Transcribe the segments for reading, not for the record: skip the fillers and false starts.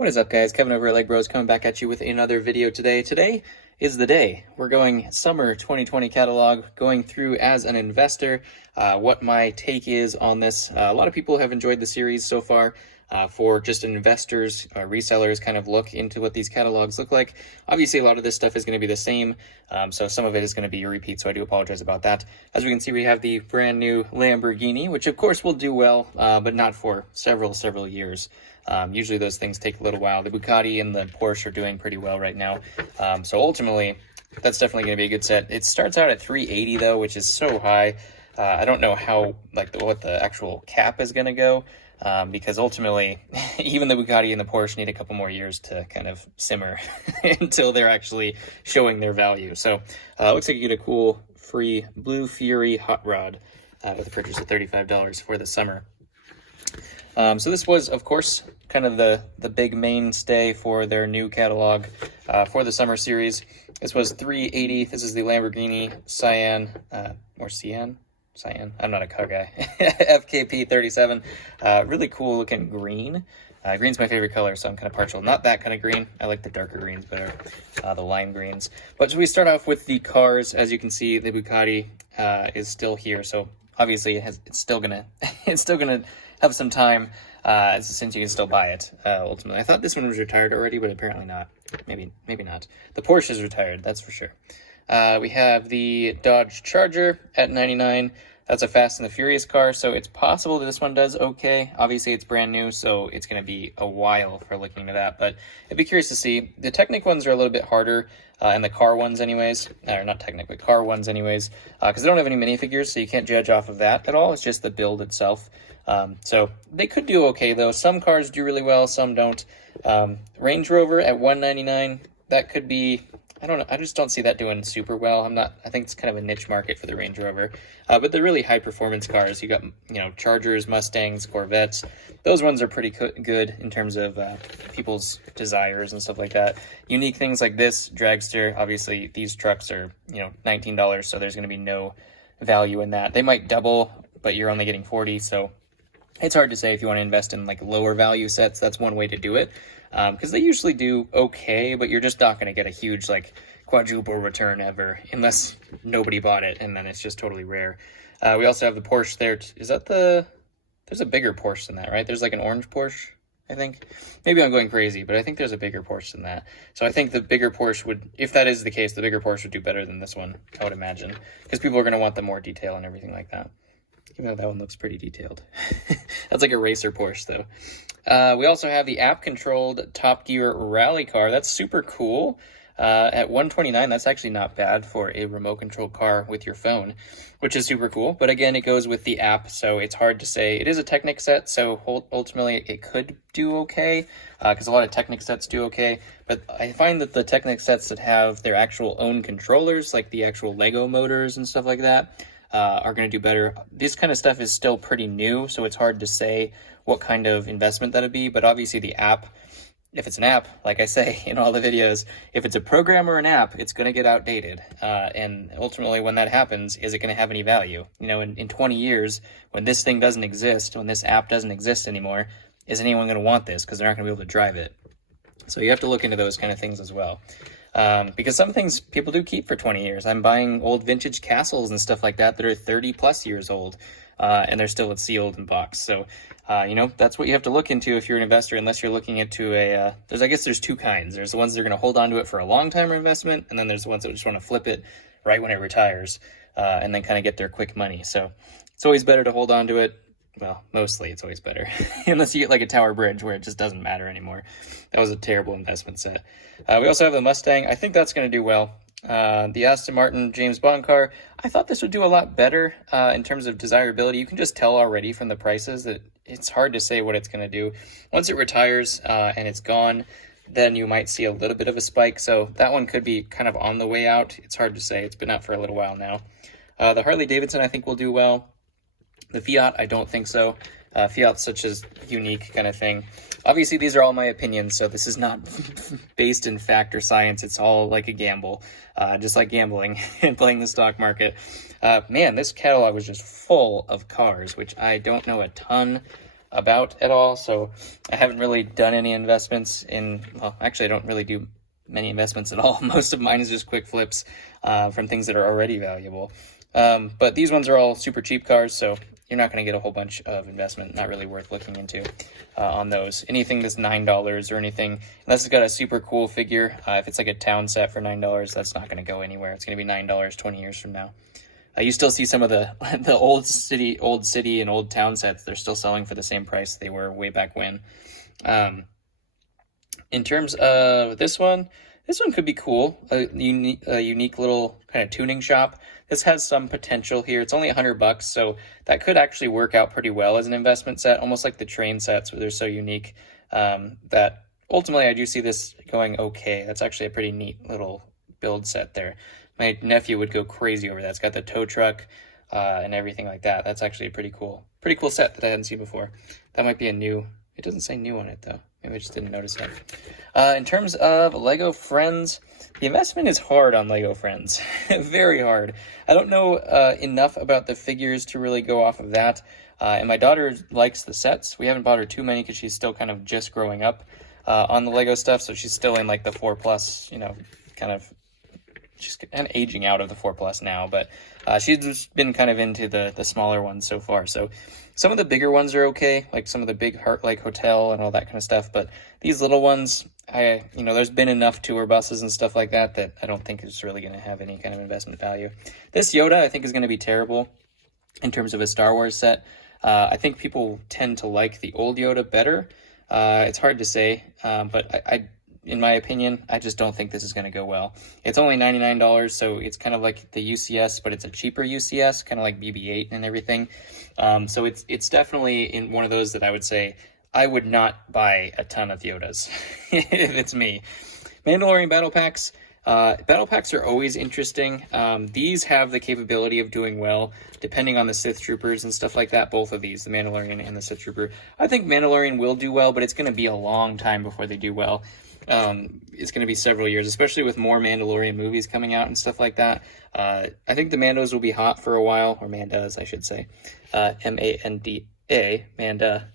What is up, guys? Kevin over at LEGbrOs coming back at you with another video today. Today is the day. We're going summer 2020 catalog, going through as an investor, what my take is on this. A lot of people have enjoyed the series so far. For just investors, resellers kind of look into what these catalogs look like. Obviously, a lot of this stuff is going to be the same, so some of it is going to be a repeat, so I do apologize about that. As we can see, we have the brand new Lamborghini, which of course will do well, but not for several years. Usually those things take a little while. The Bugatti and the Porsche are doing pretty well right now, so ultimately, that's definitely going to be a good set. It starts out at $380 though, which is so high. I don't know how, what the actual cap is going to go. Because ultimately, even the Bugatti and the Porsche need a couple more years to kind of simmer until they're actually showing their value. So looks like you get a cool free Blue Fury hot rod with a purchase of $35 for the summer. So this was, of course, kind of the big mainstay for their new catalog for the summer series. This was $380. This is the Lamborghini Cyan, or Cyan? Cyan. I'm not a car guy. FKP 37. Really cool looking green. Green's my favorite color, so I'm kind of partial. Not that kind of green. I like the darker greens better, the lime greens. But so we start off with the cars. As you can see, the Bugatti is still here, so obviously it's still gonna have some time since you can still buy it. Ultimately, I thought this one was retired already, but apparently not. Maybe not. The Porsche is retired, that's for sure. We have the Dodge Charger at $99. That's a Fast and the Furious car, so it's possible that this one does okay. Obviously, it's brand new, so it's going to be a while for looking into that, but I'd be curious to see. The Technic ones are a little bit harder, and the car ones anyways, or not Technic, but car ones anyways, because they don't have any minifigures, so you can't judge off of that at all. It's just the build itself. So they could do okay, though. Some cars do really well, some don't. Range Rover at $199, that could be... I don't know. I just don't see that doing super well. I think it's kind of a niche market for the Range Rover. But the really high performance cars, you got, Chargers, Mustangs, Corvettes. Those ones are pretty good in terms of people's desires and stuff like that. Unique things like this Dragster, obviously these trucks are, $19, so there's going to be no value in that. They might double, but you're only getting 40, so it's hard to say if you want to invest in lower value sets. That's one way to do it. Because they usually do okay, but you're just not going to get a huge, quadruple return ever, unless nobody bought it, and then it's just totally rare. We also have the Porsche there. There's a bigger Porsche than that, right? There's an orange Porsche, I think. Maybe I'm going crazy, but I think there's a bigger Porsche than that. So I think the bigger Porsche would, if that is the case, the bigger Porsche would do better than this one, I would imagine. Because people are going to want the more detail and everything like that. Even though that one looks pretty detailed. That's like a racer Porsche, though. We also have the app-controlled Top Gear rally car. That's super cool. At $129, that's actually not bad for a remote-controlled car with your phone, which is super cool. But again, it goes with the app, so it's hard to say. It is a Technic set, so ultimately it could do okay, because a lot of Technic sets do okay. But I find that the Technic sets that have their actual own controllers, like the actual Lego motors and stuff like that, are going to do better. This kind of stuff is still pretty new, so it's hard to say what kind of investment that'd be, but obviously the app, if it's an app, like I say in all the videos, if it's a program or an app, it's going to get outdated, and ultimately when that happens, is it going to have any value? In 20 years, when this thing doesn't exist, when this app doesn't exist anymore, is anyone going to want this? Because they're not going to be able to drive it. So you have to look into those kind of things as well. Because some things people do keep for 20 years. I'm buying old vintage castles and stuff like that are 30 plus years old, and they're still sealed and boxed. So, that's what you have to look into if you're an investor, unless you're looking into I guess there's two kinds. There's the ones that are going to hold on to it for a long time investment, and then there's the ones that just want to flip it right when it retires, and then kind of get their quick money. So it's always better to hold on to it. Well, mostly it's always better, unless you get a Tower Bridge where it just doesn't matter anymore. That was a terrible investment set. We also have the Mustang. I think that's going to do well. The Aston Martin James Bond car, I thought this would do a lot better in terms of desirability. You can just tell already from the prices that it's hard to say what it's going to do. Once it retires and it's gone, then you might see a little bit of a spike. So that one could be kind of on the way out. It's hard to say. It's been out for a little while now. The Harley Davidson, I think, will do well. The Fiat, I don't think so. Fiat's such a unique kind of thing. Obviously, these are all my opinions, so this is not based in fact or science. It's all like a gamble, just like gambling and playing the stock market. Man, this catalog was just full of cars, which I don't know a ton about at all. So I haven't really done any investments in, well, actually I don't really do many investments at all. Most of mine is just quick flips from things that are already valuable. But these ones are all super cheap cars, so you're not going to get a whole bunch of investment. Not really worth looking into on those. Anything that's $9 or anything, unless it's got a super cool figure. If it's like a town set for $9, that's not going to go anywhere. It's going to be $9 20 years from now. You still see some of the old city and old town sets. They're still selling for the same price they were way back when. In terms of this one could be cool. A unique little kind of tuning shop. This has some potential here. It's only $100, so that could actually work out pretty well as an investment set, almost like the train sets where they're so unique that ultimately I do see this going okay. That's actually a pretty neat little build set there. My nephew would go crazy over that. It's got the tow truck and everything like that. That's actually a pretty cool set that I hadn't seen before. That might be a new, it doesn't say new on it though. Maybe I just didn't notice that. In terms of Lego Friends, the investment is hard on Lego Friends. Very hard. I don't know enough about the figures to really go off of that. And my daughter likes the sets. We haven't bought her too many because she's still kind of just growing up on the Lego stuff. So she's still in like the 4+, she's kind of aging out of the 4+ now. But she's just been kind of into the smaller ones so far. So some of the bigger ones are okay, like some of the big Heart-like Hotel and all that kind of stuff. But these little ones, there's been enough tour buses and stuff like that I don't think it's really going to have any kind of investment value. This Yoda, I think, is going to be terrible in terms of a Star Wars set. I think people tend to like the old Yoda better. It's hard to say, but I in my opinion, I just don't think this is going to go well. It's only $99, so it's kind of like the UCS, but it's a cheaper UCS, kind of like BB-8 and everything. So it's definitely in one of those that I would say I would not buy a ton of Yodas if it's me. Mandalorian battle packs. Battle packs are always interesting. These have the capability of doing well, depending on the Sith Troopers and stuff like that. Both of these, the Mandalorian and the Sith Trooper. I think Mandalorian will do well, but it's going to be a long time before they do well. It's going to be several years, especially with more Mandalorian movies coming out and stuff like that. I think the Mandos will be hot for a while, or Mandas, I should say. M-A-N-D-A, Manda.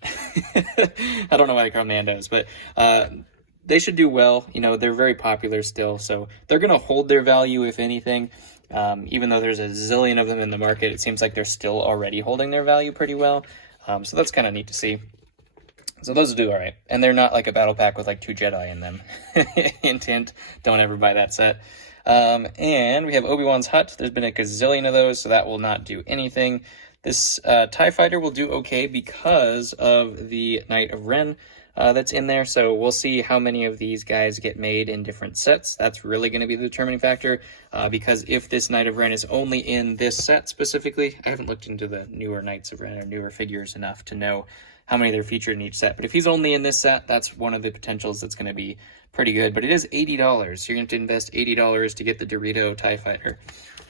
I don't know why they call them Mandos, but they should do well. They're very popular still, so they're going to hold their value, if anything. Even though there's a zillion of them in the market, it seems like they're still already holding their value pretty well. So that's kind of neat to see. So those will do all right. And they're not like a battle pack with like 2 Jedi in them. Hint, hint, don't ever buy that set. And we have Obi-Wan's hut. There's been a gazillion of those, so that will not do anything. This TIE Fighter will do okay because of the Knight of Ren that's in there. So we'll see how many of these guys get made in different sets. That's really going to be the determining factor. Because if this Knight of Ren is only in this set specifically, I haven't looked into the newer Knights of Ren or newer figures enough to know how many they're featured in each set. But if he's only in this set, that's one of the potentials that's going to be pretty good. But it is $80. You're going to invest $80 to get the Dorito TIE Fighter.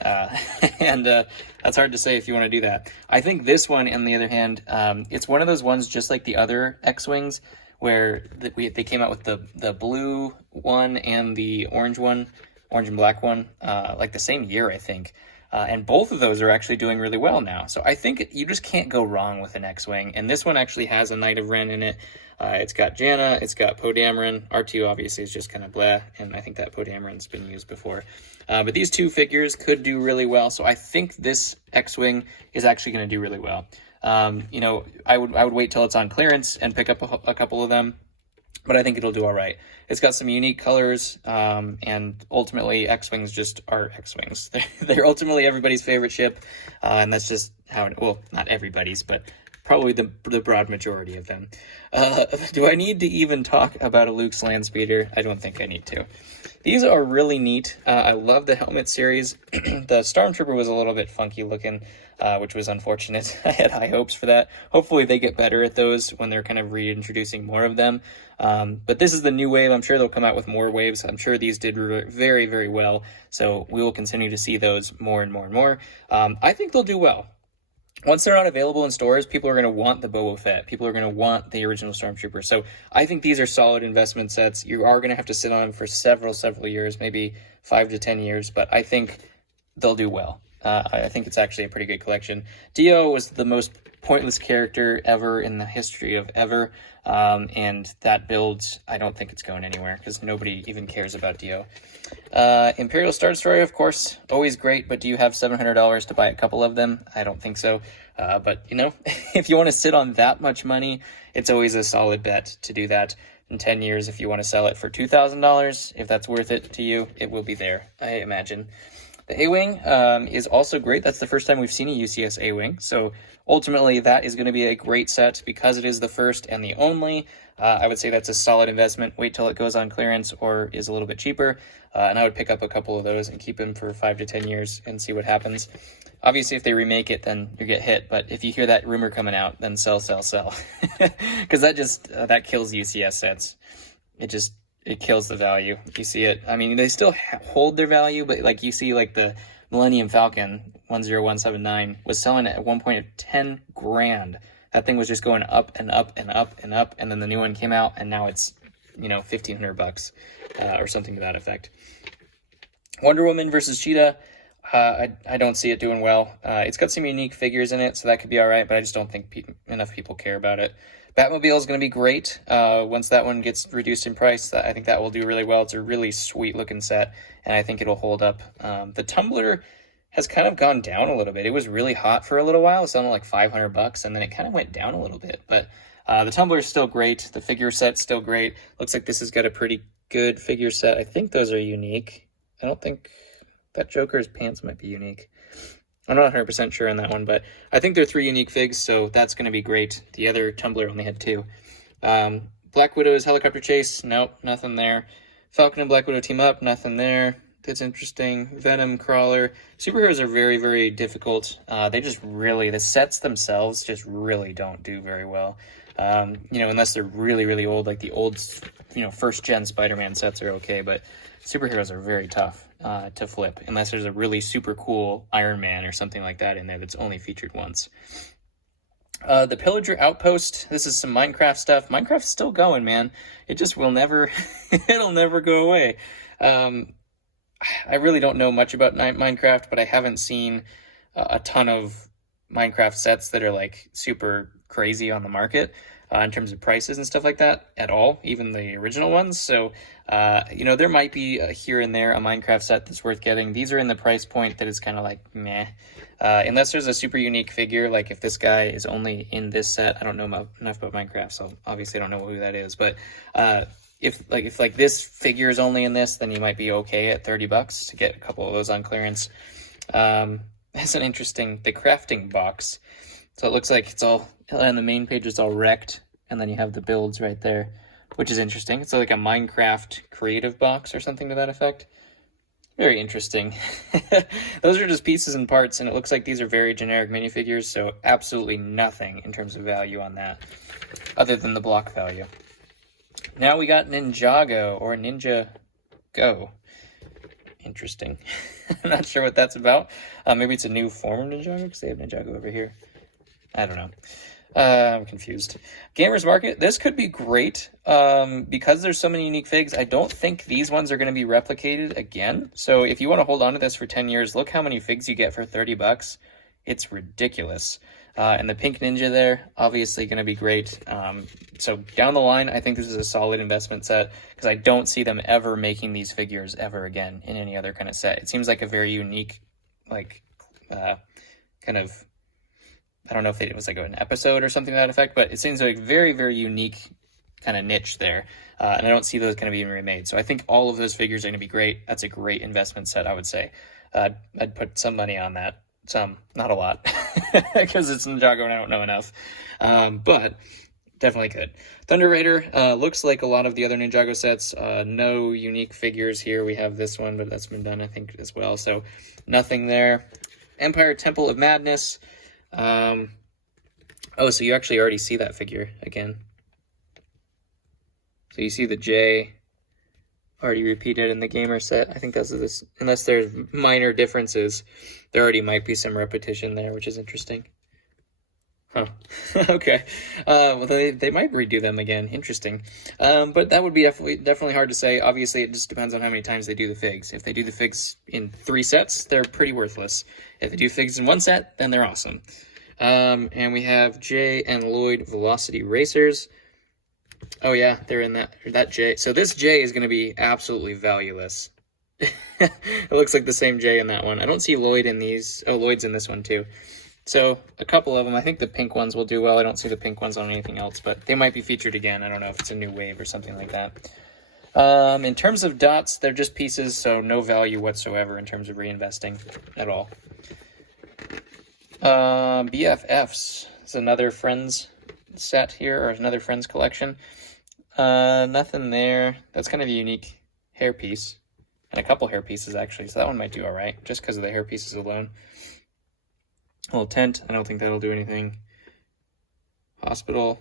And that's hard to say if you want to do that. I think this one, on the other hand, it's one of those ones just like the other X-Wings where they came out with the blue one and the orange and black one, like the same year, I think. And both of those are actually doing really well now. So I think you just can't go wrong with an X-Wing. And this one actually has a Knight of Ren in it. It's got Janna, it's got Poe Dameron. R2 obviously is just kind of blah, and I think that Poe Dameron's been used before. But these two figures could do really well. So I think this X-Wing is actually going to do really well. I would wait till it's on clearance and pick up a couple of them. But I think it'll do all right. It's got some unique colors, and ultimately X-Wings just are X-Wings. They're ultimately everybody's favorite ship, and that's just how not everybody's, but probably the broad majority of them. Do I need to even talk about a Luke's Landspeeder? I don't think I need to. These are really neat. I love the helmet series. The Stormtrooper was a little bit funky looking, which was unfortunate. I had high hopes for that. Hopefully they get better at those when they're kind of reintroducing more of them. But this is the new wave. I'm sure they'll come out with more waves. I'm sure these did very, very well. So we will continue to see those more and more and more. I think they'll do well. Once they're not available in stores, people are going to want the Boba Fett. People are going to want the original Stormtrooper. So I think these are solid investment sets. You are going to have to sit on them for several years, maybe 5 to 10 years, but I think they'll do well. I think it's actually a pretty good collection. Dio was the most pointless character ever in the history of ever. And that build, I don't think it's going anywhere because nobody even cares about Dio. Imperial Star Destroyer, of course, always great, but do you have $700 to buy a couple of them? I don't think so. But, you know, if you want to sit on that much money, it's always a solid bet to do that. In 10 years, if you want to sell it for $2,000, if that's worth it to you, it will be there, I imagine. The A-Wing is also great. That's the first time we've seen a UCS A-Wing. So ultimately, that is going to be a great set because it is the first and the only. I would say that's a solid investment. Wait till it goes on clearance or is a little bit cheaper. And I would pick up a couple of those and keep them for 5 to 10 years and see what happens. Obviously, if they remake it, then you get hit. But if you hear that rumor coming out, then sell, sell, sell. Because that kills UCS sets. It kills the value. You see it. I mean, they still hold their value, but like you see, like the Millennium Falcon 10179 was selling at one point of 10 grand. That thing was just going up and up and up and up, and then the new one came out, and now it's, you know, $1,500 or something to that effect. Wonder Woman versus Cheetah. I don't see it doing well. It's got some unique figures in it, so that could be all right, but I just don't think enough people care about it. Batmobile is going to be great. Once that one gets reduced in price, I think that will do really well. It's a really sweet-looking set, and I think it'll hold up. The Tumbler has kind of gone down a little bit. It was really hot for a little while. It was selling like $500, and then it kind of went down a little bit. But the Tumbler is still great. The figure set's still great. Looks like this has got a pretty good figure set. I think those are unique. I don't think that Joker's pants might be unique. I'm not 100% sure on that one, but I think they're 3 unique figs, so that's going to be great. The other Tumbler only had 2. Black Widow's helicopter chase, nope, nothing there. Falcon and Black Widow team up, nothing there. That's interesting. Venom, Crawler. Superheroes are very, very difficult. They just really, the sets themselves just really don't do very well. You know, unless they're really, really old, like the old, you know, first-gen Spider-Man sets are okay, but superheroes are very tough to flip, unless there's a really super cool Iron Man or something like that in there that's only featured once. The Pillager Outpost, this is some Minecraft stuff. Minecraft's still going, man. It just will never, it'll never go away. I really don't know much about Minecraft, but I haven't seen a ton of Minecraft sets that are like super crazy on the market in terms of prices and stuff like that at all, even the original ones. So, you know, there might be here and there a Minecraft set that's worth getting. These are in the price point that is kind of like meh. Unless there's a super unique figure, like if this guy is only in this set. I don't know enough about Minecraft, so obviously I don't know who that is. But if this figure is only in this, then you might be okay at $30 to get a couple of those on clearance. That's an interesting, the crafting box. So it looks like it's all, on the main page it's all wrecked, and then you have the builds right there, which is interesting. It's like a Minecraft creative box or something to that effect. Very interesting. Those are just pieces and parts, and it looks like these are very generic minifigures, so absolutely nothing in terms of value on that, other than the block value. Now we got Ninjago, or Ninjago. Interesting. I'm not sure what that's about. Maybe it's a new form of Ninjago, because they have Ninjago over here. I don't know. I'm confused. Gamers Market, this could be great. Because there's so many unique figs, I don't think these ones are going to be replicated again. So if you want to hold on to this for 10 years, look how many figs you get for $30. It's ridiculous. And the pink ninja there, obviously going to be great. So down the line, I think this is a solid investment set because I don't see them ever making these figures ever again in any other kind of set. It seems like a very unique, like, kind of, I don't know if it was like an episode or something to that effect, but it seems like very, very unique kind of niche there. And I don't see those kind of being remade. So I think all of those figures are going to be great. That's a great investment set, I would say. I'd put some money on that. Some, not a lot, because it's Ninjago and I don't know enough. But definitely good. Thunder Raider looks like a lot of the other Ninjago sets. No unique figures here. We have this one, but that's been done, I think, as well. So nothing there. Empire Temple of Madness. Oh, so you actually already see that figure again. So you see the J already repeated in the gamer set. I think that's this, unless there's minor differences, there already might be some repetition there, which is interesting. Huh. Okay. Well, they might redo them again. Interesting. But that would be definitely hard to say. Obviously, it just depends on how many times they do the figs. If they do the figs in 3 sets, they're pretty worthless. If they do figs in 1 set, then they're awesome. And we have Jay and Lloyd Velocity Racers. Oh yeah, they're in that J. So this J is going to be absolutely valueless. It looks like the same J in that one. I don't see Lloyd in these. Oh, Lloyd's in this one too. So a couple of them. I think the pink ones will do well. I don't see the pink ones on anything else, but they might be featured again. I don't know if it's a new wave or something like that. In terms of dots, they're just pieces, so no value whatsoever in terms of reinvesting at all. BFFs is another Friends set here, or another Friends collection. Nothing there. That's kind of a unique hair piece, and a couple hair pieces actually, so that one might do all right just because of the hair pieces alone. A little tent. I don't think that'll do anything. Hospital.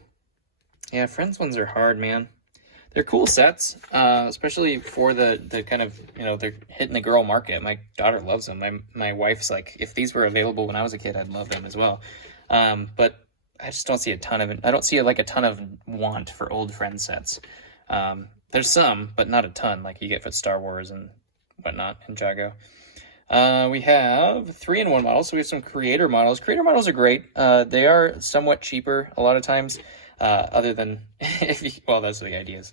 Yeah, Friends ones are hard, man. They're cool sets, especially for the kind of, they're hitting the girl market. My daughter loves them. My wife's like, if these were available when I was a kid, I'd love them as well. But I just don't see a ton of it. I don't see like a ton of want for old Friends sets. There's some, but not a ton like you get for Star Wars and whatnot, Ninjago. We have 3-in-1 models, so we have some creator models. Creator models are great. They are somewhat cheaper a lot of times, other than, well, those are the ideas.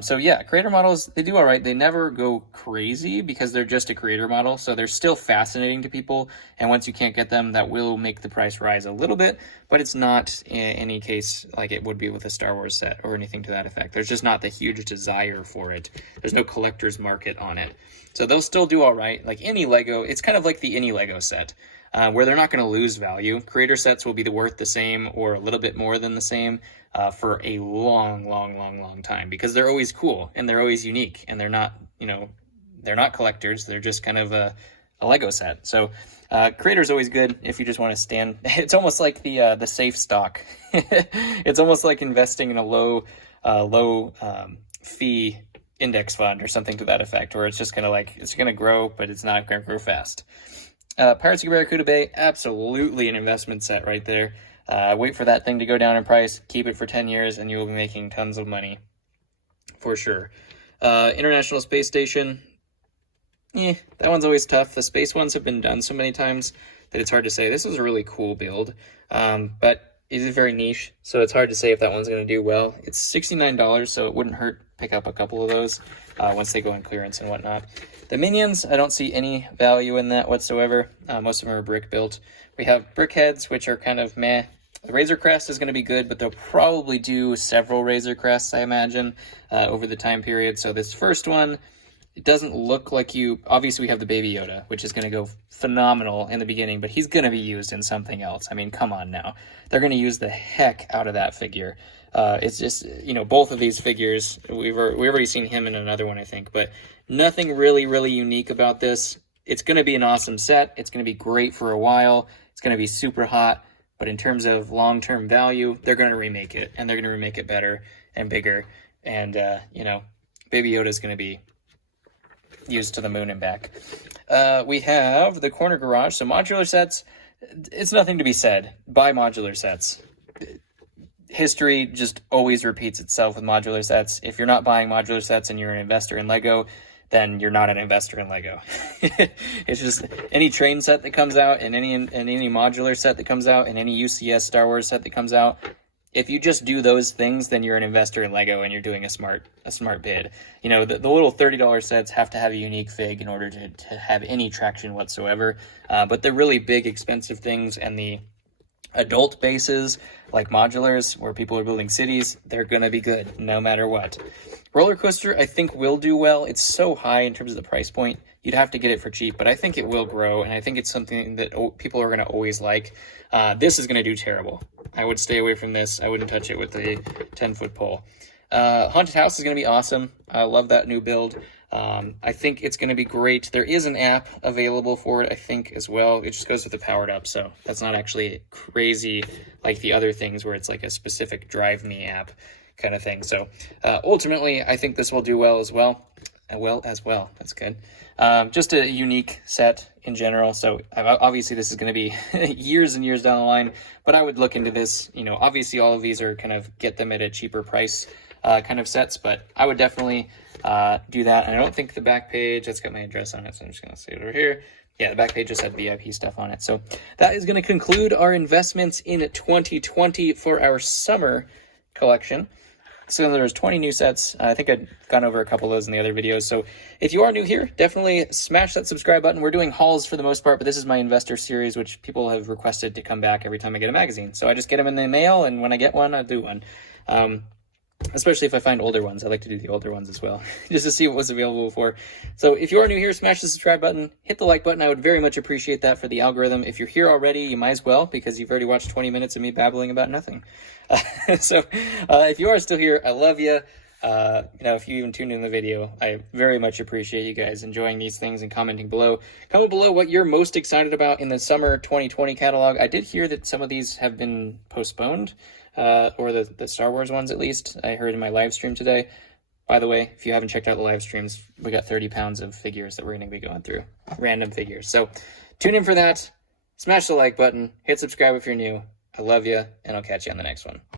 So yeah, creator models, they do all right. They never go crazy because they're just a creator model, so they're still fascinating to people, and once you can't get them, that will make the price rise a little bit, but it's not in any case like it would be with a Star Wars set or anything to that effect. There's just not the huge desire for it. There's no collector's market on it. So they'll still do all right. Like any Lego, it's kind of like the any Lego set, where they're not going to lose value. Creator sets will be worth the same or a little bit more than the same for a long time, because they're always cool and they're always unique, and they're not collectors. They're just kind of a Lego set. So creator's always good if you just want to stand. It's almost like the safe stock. It's almost like investing in a low fee index fund or something to that effect, where it's just it's gonna grow, but it's not gonna grow fast. Pirates of the Barracuda Bay, absolutely an investment set right there. Wait for that thing to go down in price, keep it for 10 years, and you will be making tons of money for sure. International Space Station, that one's always tough. The space ones have been done so many times that it's hard to say. This is a really cool build, but it is very niche, so it's hard to say if that one's going to do well. It's $69, so it wouldn't hurt pick up a couple of those once they go in clearance and whatnot. The Minions, I don't see any value in that whatsoever. Most of them are brick built. We have brick heads, which are kind of meh. The Razor Crest is going to be good, but they'll probably do several Razor Crests, I imagine, over the time period. So this first one, it doesn't look like obviously we have the Baby Yoda, which is going to go phenomenal in the beginning, but he's going to be used in something else. I mean, come on now. They're going to use the heck out of that figure. It's just, both of these figures, we've already seen him in another one, I think, but nothing really unique about this. It's going to be an awesome set. It's going to be great for a while. It's going to be super hot, but in terms of long-term value, they're going to remake it, and they're going to remake it better and bigger, and, Baby Yoda is going to be used to the moon and back. We have the corner garage. So modular sets, it's nothing to be said. Buy modular sets. History just always repeats itself with modular sets. If you're not buying modular sets and you're an investor in Lego, then you're not an investor in Lego. It's just any train set that comes out, and any modular set that comes out, and any UCS Star Wars set that comes out, if you just do those things, then you're an investor in Lego and you're doing a smart bid. The little $30 sets have to have a unique fig in order to have any traction whatsoever. But the really big, expensive things and the adult bases, like modulars, where people are building cities, they're going to be good no matter what. Roller coaster, I think, will do well. It's so high in terms of the price point. You'd have to get it for cheap, but I think it will grow, and I think it's something that people are going to always like. This is going to do terrible. I would stay away from this. I wouldn't touch it with a 10-foot pole. Haunted House is going to be awesome. I love that new build. I think it's going to be great. There is an app available for it, I think, as well. It just goes with the powered up, so that's not actually crazy like the other things where it's like a specific Drive Me app kind of thing. So ultimately, I think this will do well as well. That's good. Just a unique set in general. So obviously this is going to be years and years down the line, but I would look into this. Obviously all of these are kind of get them at a cheaper price kind of sets, but I would definitely do that. And I don't think the back page, that's got my address on it, so I'm just going to say it over here. Yeah, the back page just had VIP stuff on it. So that is going to conclude our investments in 2020 for our summer collection. So there's 20 new sets. I think I'd gone over a couple of those in the other videos. So if you are new here, definitely smash that subscribe button. We're doing hauls for the most part, but this is my investor series, which people have requested to come back every time I get a magazine. So I just get them in the mail, and when I get one, I do one. Especially if I find older ones. I like to do the older ones as well, just to see what was available before. So if you are new here, smash the subscribe button, hit the like button. I would very much appreciate that for the algorithm. If you're here already, you might as well, because you've already watched 20 minutes of me babbling about nothing. So if you are still here, I love you. If you even tuned in the video, I very much appreciate you guys enjoying these things and commenting below. Comment below what you're most excited about in the summer 2020 catalog. I did hear that some of these have been postponed. Or the Star Wars ones, at least. I heard in my live stream today. By the way, if you haven't checked out the live streams, we got 30 pounds of figures that we're going to be going through. Random figures. So tune in for that. Smash the like button. Hit subscribe if you're new. I love you, and I'll catch you on the next one.